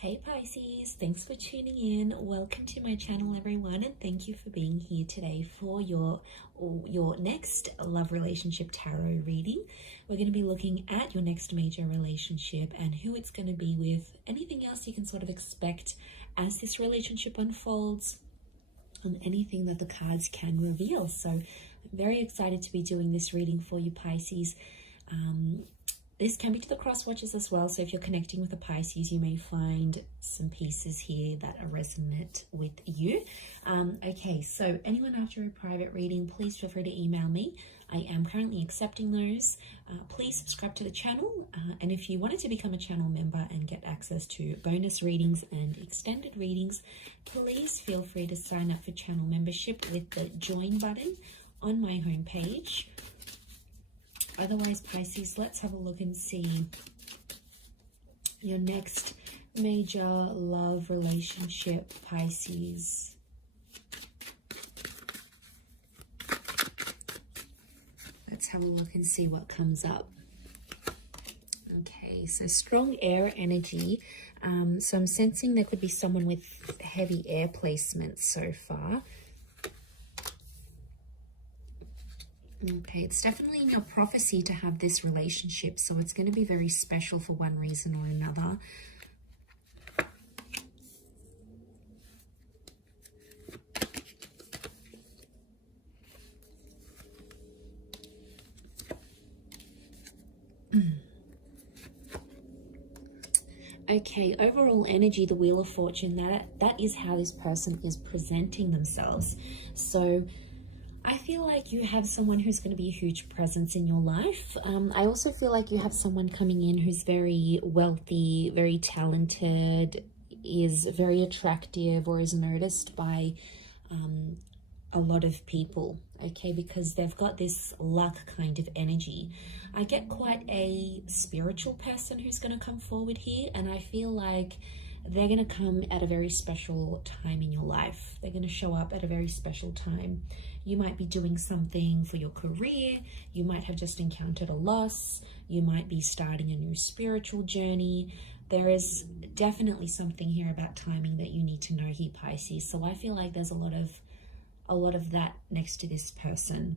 Hey Pisces, thanks for tuning in. Welcome to my channel everyone, and thank you for being here today for your next love relationship tarot reading. We're going to be looking at your next major relationship and who it's going to be with, anything else you can sort of expect as this relationship unfolds, and anything that the cards can reveal. So I'm very excited to be doing this reading for you Pisces. This can be to the cross watchers as well, so if you're connecting with a Pisces, you may find some pieces here that are resonant with you. Okay, so anyone after a private reading, please feel free to email me. I am currently accepting those. Please subscribe to the channel, and if you wanted to become a channel member and get access to bonus readings and extended readings, please feel free to sign up for channel membership with the join button on my homepage. Otherwise, Pisces, let's have a look and see your next major love relationship, Pisces. Let's have a look and see what comes up. Okay, so strong air energy. So I'm sensing there could be someone with heavy air placements so far. Okay, it's definitely in your prophecy to have this relationship, so it's going to be very special for one reason or another. Okay, overall energy, the Wheel of Fortune, that is how this person is presenting themselves. So I feel like you have someone who's going to be a huge presence in your life. I also feel like you have someone coming in who's very wealthy, very talented, is very attractive, or is noticed by a lot of people, okay, because they've got this luck kind of energy. I get quite a spiritual person who's going to come forward here, and I feel like they're going to come at a very special time in your life. They're going to show up at a very special time. You might be doing something for your career. You might have just encountered a loss. You might be starting a new spiritual journey. There is definitely something here about timing that you need to know here, Pisces. So I feel like there's a lot of that next to this person.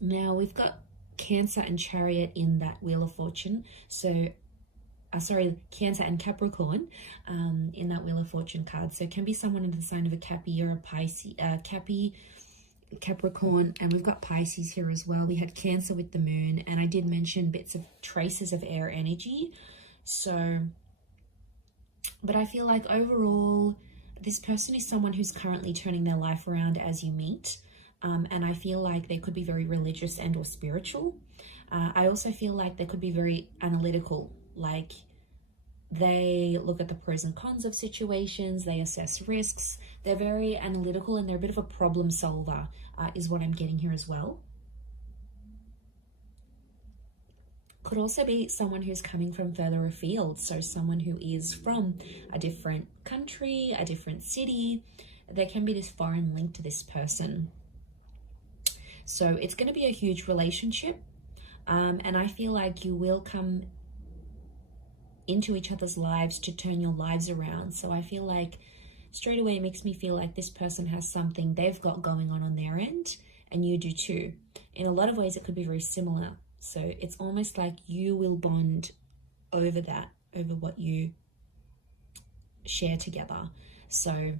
Now we've got Cancer and Chariot in that Wheel of Fortune. So Cancer and Capricorn in that Wheel of Fortune card. So it can be someone in the sign of a Cappy or a Pisces, Capricorn, and we've got Pisces here as well. We had Cancer with the moon, and I did mention bits of traces of air energy. So, but I feel like overall, this person is someone who's currently turning their life around as you meet. And I feel like they could be very religious and or spiritual. I also feel like they could be very analytical, like they look at the pros and cons of situations, they assess risks, they're very analytical, and they're a bit of a problem solver, is what I'm getting here as well. Could also be someone who's coming from further afield, so someone who is from a different country, a different city. There can be this foreign link to this person. So it's going to be a huge relationship, and I feel like you will come into each other's lives to turn your lives around. So I feel like straight away it makes me feel like this person has something they've got going on their end, and you do too. In a lot of ways it could be very similar. So it's almost like you will bond over that, over what you share together. So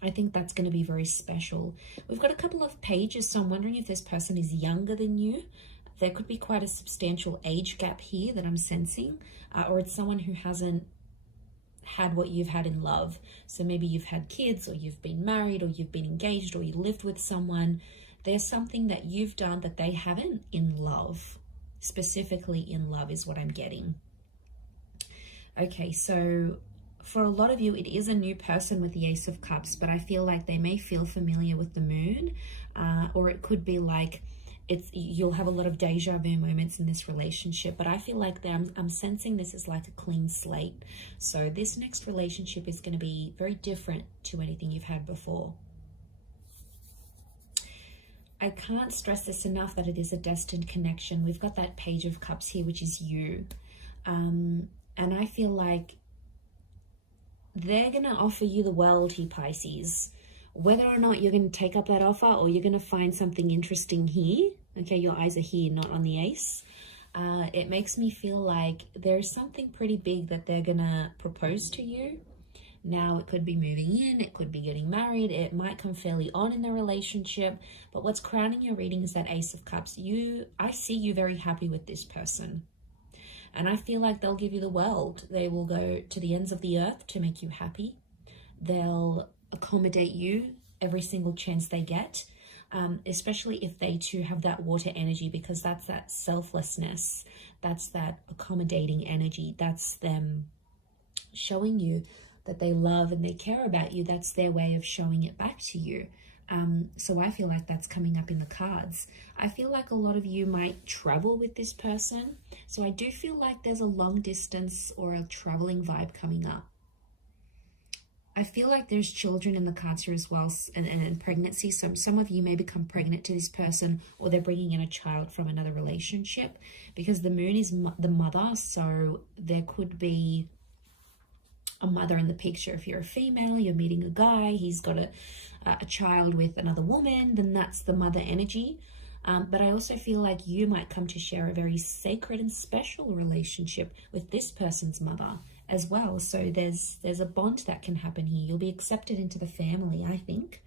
I think that's going to be very special. We've got a couple of pages, so I'm wondering if this person is younger than you. There could be quite a substantial age gap here that I'm sensing, or it's someone who hasn't had what you've had in love. So maybe you've had kids, or you've been married, or you've been engaged, or you lived with someone. There's something that you've done that they haven't in love. Specifically in love is what I'm getting. Okay, so for a lot of you, it is a new person with the Ace of Cups, but I feel like they may feel familiar with the moon, or it could be like you'll have a lot of deja vu moments in this relationship, but I feel like I'm sensing this is like a clean slate. So this next relationship is going to be very different to anything you've had before. I can't stress this enough that it is a destined connection. We've got that Page of Cups here, which is you. And I feel like they're going to offer you the world here, Pisces. Whether or not you're going to take up that offer or you're going to find something interesting here, okay, your eyes are here, not on the ace. It makes me feel like there's something pretty big that they're going to propose to you. Now, it could be moving in, it could be getting married, it might come fairly on in the relationship, but what's crowning your reading is that Ace of Cups. I see you very happy with this person. And I feel like they'll give you the world. They will go to the ends of the earth to make you happy. They'll accommodate you every single chance they get, especially if they too have that water energy, because that's that selflessness. That's that accommodating energy. That's them showing you that they love and they care about you. That's their way of showing it back to you. So I feel like that's coming up in the cards. I feel like a lot of you might travel with this person. So I do feel like there's a long distance or a traveling vibe coming up. I feel like there's children in the cards here as well, and pregnancy. So some of you may become pregnant to this person, or they're bringing in a child from another relationship, because the moon is the mother. So there could be a mother in the picture. If you're a female, you're meeting a guy, he's got a child with another woman, then that's the mother energy. But I also feel like you might come to share a very sacred and special relationship with this person's mother as well. So there's a bond that can happen here. You'll be accepted into the family, I think.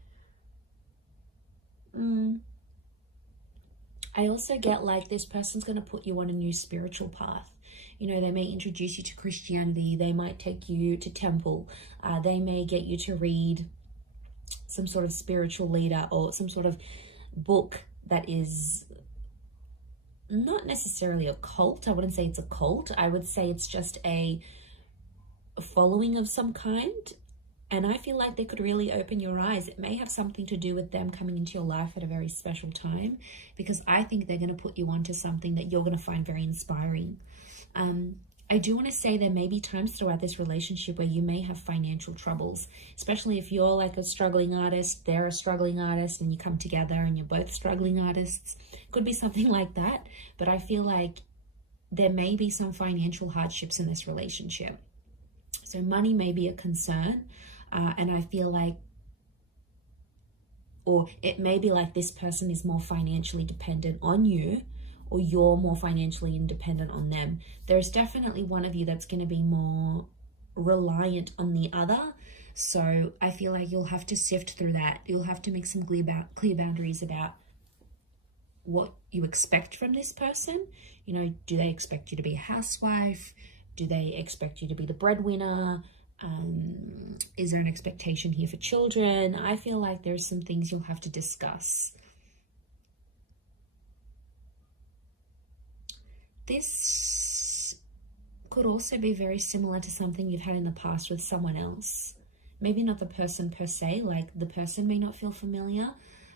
I also get like this person's going to put you on a new spiritual path. You know, they may introduce you to Christianity. They might take you to temple. They may get you to read some sort of spiritual leader or some sort of book that is not necessarily a cult. I wouldn't say it's a cult. I would say it's just a following of some kind. And I feel like they could really open your eyes. It may have something to do with them coming into your life at a very special time, because I think they're going to put you onto something that you're going to find very inspiring. I do want to say there may be times throughout this relationship where you may have financial troubles, especially if you're like a struggling artist, they're a struggling artist, and you come together and you're both struggling artists. Could be something like that. But I feel like there may be some financial hardships in this relationship. So money may be a concern. And I feel like, or it may be like this person is more financially dependent on you, or you're more financially independent on them. There's definitely one of you that's going to be more reliant on the other. So I feel like you'll have to sift through that. You'll have to make some clear boundaries about what you expect from this person. You know, do they expect you to be a housewife? Do they expect you to be the breadwinner? Is there an expectation here for children? I feel like there's some things you'll have to discuss. This could also be very similar to something you've had in the past with someone else. Maybe not the person per se, like the person may not feel familiar,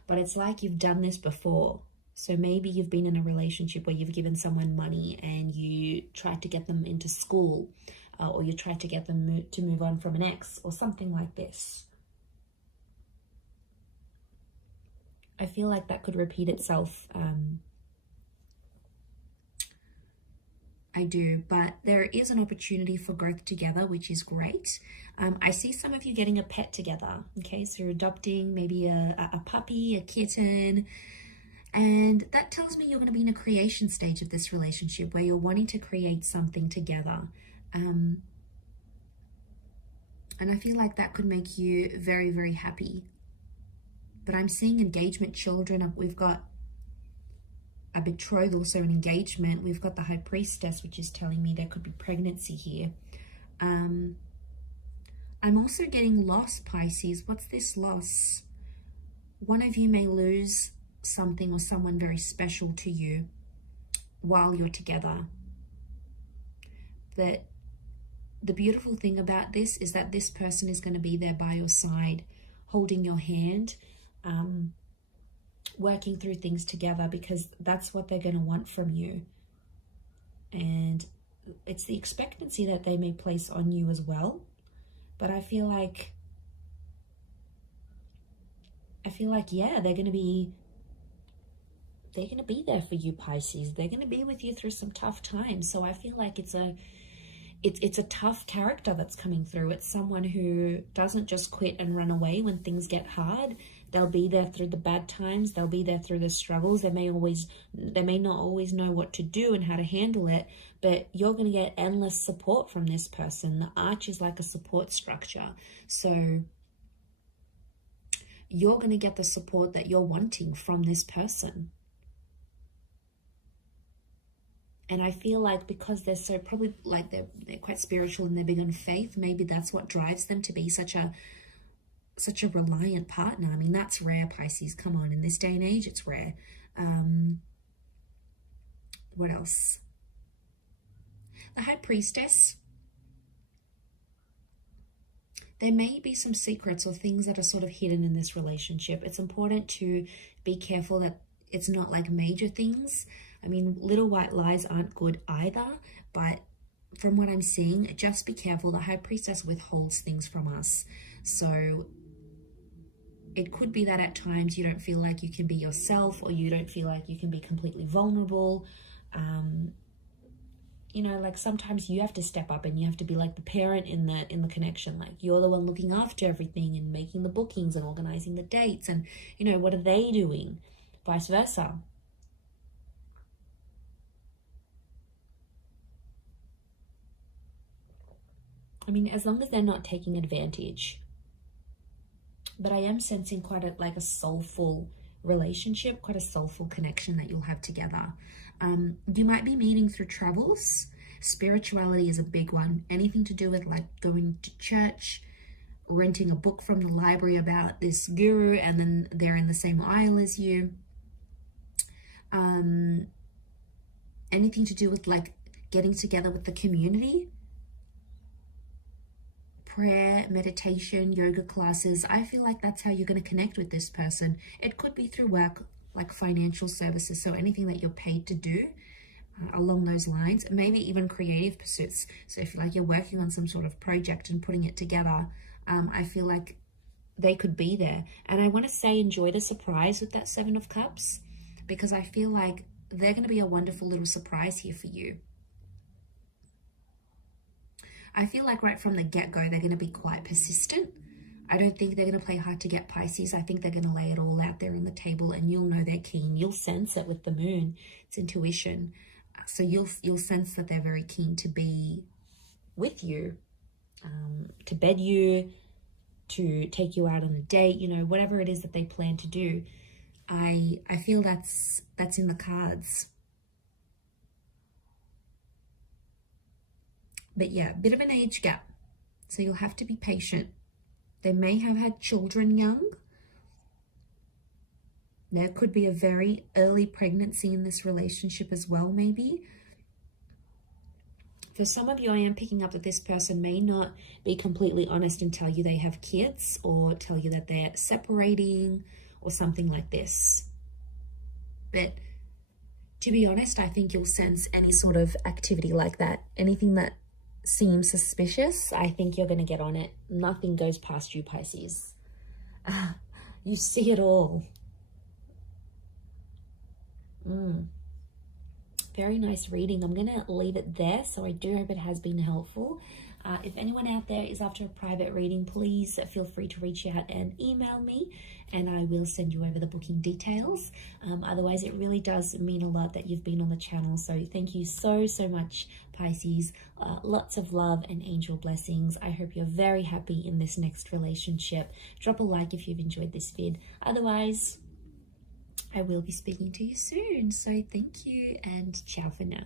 but it's like you've done this before. So maybe you've been in a relationship where you've given someone money and you tried to get them into school, or you tried to get them to move on from an ex, or something like this. I feel like that could repeat itself. I do, but there is an opportunity for growth together, which is great. I see some of you getting a pet together. Okay, so you're adopting maybe a puppy, a kitten, and that tells me you're going to be in a creation stage of this relationship where you're wanting to create something together. And I feel like that could make you very, very happy. But I'm seeing engagement, children. We've got a betrothal, so an engagement. We've got the High Priestess, which is telling me there could be pregnancy here. I'm also getting loss, Pisces. What's this loss? One of you may lose something or someone very special to you while you're together. But the beautiful thing about this is that this person is going to be there by your side, holding your hand, working through things together, because that's what they're going to want from you. And it's the expectancy that they may place on you as well. But I feel like, yeah, they're going to be there for you, Pisces. They're going to be with you through some tough times. So I feel like it's it's a tough character that's coming through. It's someone who doesn't just quit and run away when things get hard. They'll be there through the bad times. They'll be there through the struggles. They may not always know what to do and how to handle it, but you're going to get endless support from this person. The arch is like a support structure. So you're going to get the support that you're wanting from this person. And I feel like because they're so probably like they're quite spiritual and they're big on faith, maybe that's what drives them to be such a reliant partner. I mean, that's rare, Pisces. Come on, in this day and age, it's rare. What else? The High Priestess. There may be some secrets or things that are sort of hidden in this relationship. It's important to be careful that it's not like major things. I mean, little white lies aren't good either, but from what I'm seeing, just be careful. The High Priestess withholds things from us. So it could be that at times you don't feel like you can be yourself, or you don't feel like you can be completely vulnerable. You know, like sometimes you have to step up and you have to be like the parent in the connection. Like you're the one looking after everything and making the bookings and organizing the dates. And, you know, what are they doing? Vice versa. I mean, as long as they're not taking advantage. But I am sensing quite a soulful relationship, quite a soulful connection that you'll have together. You might be meeting through travels. Spirituality is a big one. Anything to do with like going to church, renting a book from the library about this guru, and then they're in the same aisle as you. Anything to do with like getting together with the community. Prayer, meditation, yoga classes. I feel like that's how you're going to connect with this person. It could be through work, like financial services. So anything that you're paid to do along those lines, maybe even creative pursuits. So if like you're working on some sort of project and putting it together, I feel like they could be there. And I want to say enjoy the surprise with that Seven of Cups, because I feel like they're going to be a wonderful little surprise here for you. I feel like right from the get-go, they're going to be quite persistent. I don't think they're going to play hard to get, Pisces. I think they're going to lay it all out there on the table, and you'll know they're keen. You'll sense it with the moon. It's intuition. So you'll sense that they're very keen to be with you, to bed you, to take you out on a date, you know, whatever it is that they plan to do. I feel that's in the cards. But yeah, a bit of an age gap. So you'll have to be patient. They may have had children young. There could be a very early pregnancy in this relationship as well, maybe. For some of you, I am picking up that this person may not be completely honest and tell you they have kids, or tell you that they're separating or something like this. But to be honest, I think you'll sense any sort of activity like that. Anything that seems suspicious, I think you're going to get on it. Nothing goes past you, Pisces. You see it all. Very nice reading. I'm going to leave it there. So I do hope it has been helpful. If anyone out there is after a private reading, please feel free to reach out and email me, and I will send you over the booking details. Otherwise, it really does mean a lot that you've been on the channel. So thank you so much, Pisces. Lots of love and angel blessings. I hope you're very happy in this next relationship. Drop a like if you've enjoyed this vid. Otherwise, I will be speaking to you soon. So thank you and ciao for now.